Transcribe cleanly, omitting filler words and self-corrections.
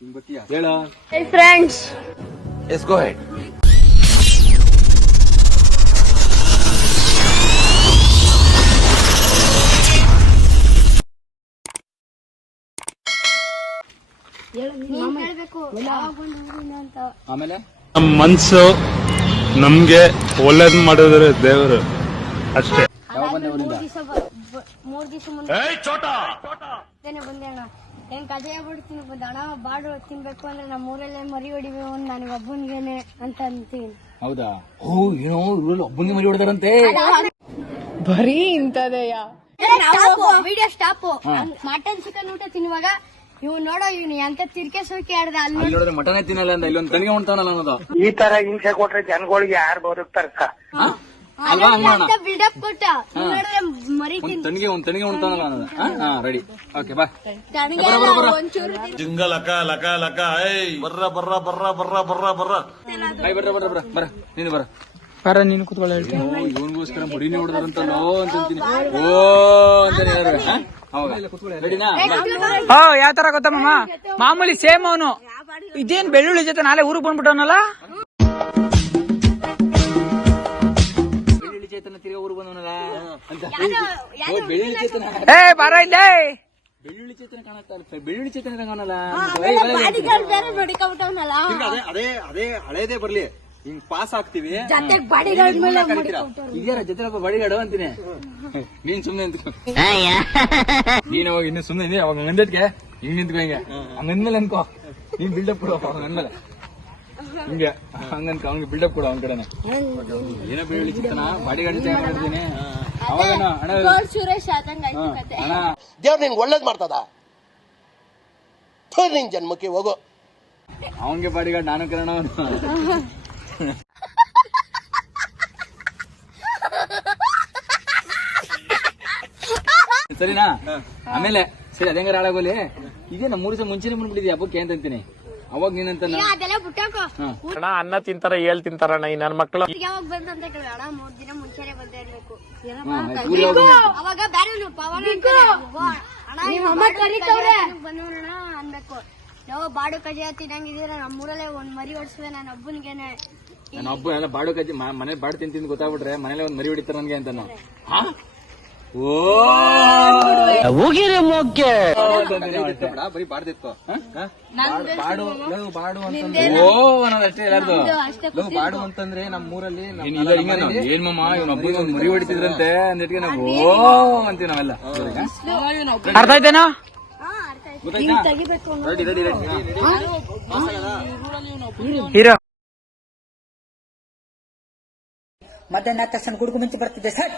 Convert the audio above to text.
ಹೇಳೋ friends yes go head. ಆಮೇಲೆ ನಮ್ಮ ಮನ್ಸು ನಮ್ಗೆ ಒಳ್ಳೇದ್ ಮಾಡಿದ್ರೆ ದೇವರು ಅಷ್ಟೇ. ಮೂರ್ ದಿವಸ ಮುಂದೆ ಬಂದೆ ಅಣ್ಣ. ಹೆಂಗ್ ಕಜೆ ಬಿಡ್ತೀನಿ ಅಣ್ಣ, ಬಾಡು ತಿನ್ಬೇಕು ಅಂದ್ರೆ ನಮ್ಮ ಊರಲ್ಲೇ ಮರಿ ಹೊಡಿಬೇಕು ನನಗೆ ಒಬ್ಬನಿಗೇನೆ ಅಂತ ಅಂತೀನಿ. ಹೌದಾ? ಓ ಏನೋ ಇವ್ರಲ್ಲಿ ಒಬ್ಬನಿಗೆ ಮರಿ ಹೊಡೆದಾರಂತೆ. ಬರೀ ಇಂತದೆಯ ವಿಡಿಯೋ ಸ್ಟಾಪ್. ಮಟನ್ ಚಿಕನ್ ಊಟ ತಿನ್ನುವಾಗ ಇವ್ ನೋಡೋ ಇವ್ನು ಎಂತ ತಿರ್ಕೆ ಸೋಕಿ ಆಡ್ದ ಅಲ್ಲಿ ನೋಡಿದ್ರೆ ಮಟನೇ ತಿನ್ನಲ್ಲ ಅಂತ ಇಲ್ಲೊಂದು ತನಿಗೆ ಉಣ್ತಾನಲ್ಲ ಅನ್ನೋದು. ಈ ತರ ಹಿಂಸೆ ಕೊಟ್ರೆ ಜನಗಳಿಗೆ ಯಾರು ಬದುಕ್ತಾರಕ್ಕ? ಅಲ್ವಾ ಅಮ್ಮ? ಬಿಲ್ಡಪ್ ಕೊಟ್ಟ ನೋಡಿದ್ರೆ ಮರಿ ಒಂದ್ ತನಿಗೆ ಉಣ್ತಾನಲ್ಲ ಅನ್ನೋದು. ರೆಡಿ, ಓಕೆ ಬಾ. ಜಿಂಗ ಲಕ ಲಕ ಲಕ ಬರ್ರ ಬರ್ರ ಬರ್ರ ಬರ್ರ ಬರ್ರ ಬರ್ರ ಬರ ನೀನು ಬರ ಬರ ನೀನು ಕುತ್ಕೊಳ್ಳ ಹೇಳ್ತೀನಿ. ಇವನ್ಗೋಸ್ಕರ ಮರಿನೇ ಹೊಡೆದಾರಂತಲ್ಲೋ ಅಂತೀನಿ. ಓ ಅಂತಾನೆ ಹೇಳಿದ್ರೆ ಅವಾಗ ರೆಡಿನಾ? ಯಾವ ತರ ಗೊತ್ತಮ್ಮ, ಮಾಮೂಲಿ ಸೇಮ್ ಅವನು. ಇದೇನ್ ಬೆಳ್ಳುಳ್ಳಿ ಜೊತೆ ನಾಳೆ ಊರಿಗೆ ಬಂದ್ಬಿಟ್ಟವನಲ್ಲ. ಬೆಳ್ಳುಳ್ಳಿ ಚೇತನ ತಿರ್ಗಾ ಊರು ಬಂದವನಲ್ಲ ಅಂತ. ಬೆಳ್ಳುಳ್ಳಿ ಚೇತನ ಬರ ಇಲ್ಲೇ ಬೆಳ್ಳುಳ್ಳಿ ಚೇತನ ಕಾಣುತ್ತಾ? ಬೆಳ್ಳುಳ್ಳಿ ಚೇತನ ಕಾಣಲ್ಲ. ಅದೇ ಅದೇ ಹಳೇದೇ ಬರ್ಲಿ, ಹಿಂಗ್ ಪಾಸ್ ಆಗ್ತಿವಿ. ಇದ್ಯಾರ ಜೊತೆ ಬಡಿಗಾಡು ಅಂತೀನಿ. ನೀನ್ ಸುಮ್ನೆ ನಿಂತ್ಕೊ. ನೀನ್ ಅವಾಗ ಇನ್ನು ಸುಮ್ನೆ ಇದೀಯ, ಅವಾಗ ಹಂಗಂದಕ್ಕೆ ಹಿಂಗ್ ನಿಂತ್ಕೊ. ಹಿಂಗೆ ಹಂಗಂದ್ಮೇಲೆ ಅನ್ಕೋ ನೀನ್ ಬಿಲ್ಡಪ್ ಕೊಡು. ಹಂಗಂದ್ಮೇಲೆ ಹಿಂಗೆ ಹಂಗನ್ಕ ಅವ್ನಿಗೆ ಬಿಲ್ಡಪ್ ಕೊಡು ಅವನ ಕಡೆನೆ. ಏನೋ ಬೆಳ್ಳುಳ್ಳಿ ಚಿಕ್ಕನ ಬಾಡಿಗಾಡಿ ತಯಾರು ಮಾಡಿದ್ದೀನಿ. ಅವಾಗ ಅಣ್ಣ ದೇವ್ರು ನಿನ್ಗೆ ಒಳ್ಳೇದ್ ಮಾಡ್ತದ? ನಿನ್ ಜನ್ಮಕ್ಕೆ ಹೋಗೋ. ಅವನ್ಗೆ ಬಾಡಿಗಾಡ್ ನಾನು ಕರೋಣ ಅವನು. ಸರಿನಾ? ಆಮೇಲೆ ಸರಿ ಅದೇಂಗಾರ ಹಾಳಾಗೋಲಿ. ಇದೇ ನಮ್ಮ 3 ದಿವಸ ಮುಂಚೆನೆ ಬಂದ್ಬಿಟ್ಟಿದ್ಯಾ ಹಬ್ಬಕ್ಕೆ ಅಂತಂತೀನಿ. ಅವಾಗ ನೀನಂತ ಅದೆಲ್ಲ ಬಿಟ್ಟಾಕೋ. ಅಣ್ಣ ಅನ್ನ ತಿಂತಾರ ಏಳ್ ತಿಂತಾರಣ್ಣ ಈ ನನ್ ಮಕ್ಳು. ಯಾವಾಗ ಬಂದಂತ ಕೇಳಿ ಅಣ್ಣ 3 ದಿನ ಮುಂಚೆನೆ ಬಂದೇ ಇರ್ಬೇಕು. ಅವಾಗ ಬೇರೆ ಬಂದವಣ್ಣ ಅನ್ಬೇಕು. ನಾವು ಬಾಡು ಕಜೆ ತಿನ್ನಂಗಿದ್ರೆ ನಮ್ಮೂರಲ್ಲೇ ಒಂದ್ ಮರಿ ಹೊಡ್ಸುವೆ ನಾನು ಒಬ್ಬನಿಗೇನೆ. ನಾನು ಒಬ್ಬ ಎಲ್ಲ ಬಾಡು ಕಜ್ಜಿ ಮನೆ ಬಾಡು ತಿಂತಿಂದು ಗೊತ್ತಾಗ್ಬಿಟ್ರೆ ಮನೇಲಿ ಒಂದ್ ಮರಿ ಹೊಡಿತಾರ ನನ್ಗೆ ಅಂತ. ಬರೀ ಬಾಡ್ದಿತ್ತು ಬಾಡು ಬಾಡು ಅಂತಂದ್ರೆ ಓ ಅನ್ನೋದಷ್ಟೇ ಎಲ್ಲಾರ್ದು. ಬಾಡು ಅಂತಂದ್ರೆ ನಮ್ಮೂರಲ್ಲಿ ಏನ್ ಮಮ್ಮ ಇವನ್ ಒಬ್ಬ ಮರಿ ಹೊಡಿತಿದ್ರಂತೆ ಅಂದಿಟ್ಗೆ ನಾವು ಓ ಅಂತೀವಿ ನಾವೆಲ್ಲ. ಅರ್ಥ ಆಯ್ತೇನೋ? ರೆಡಿ ರೆಡಿ ರೆಡಿ ಹೀರೋ ಮಧ್ಯಾಹ್ನ ತಕ್ಷಣ ಗುಡುಗು ಮುಂಚೆ ಬರ್ತಿದ್ದೆ ಸಟ್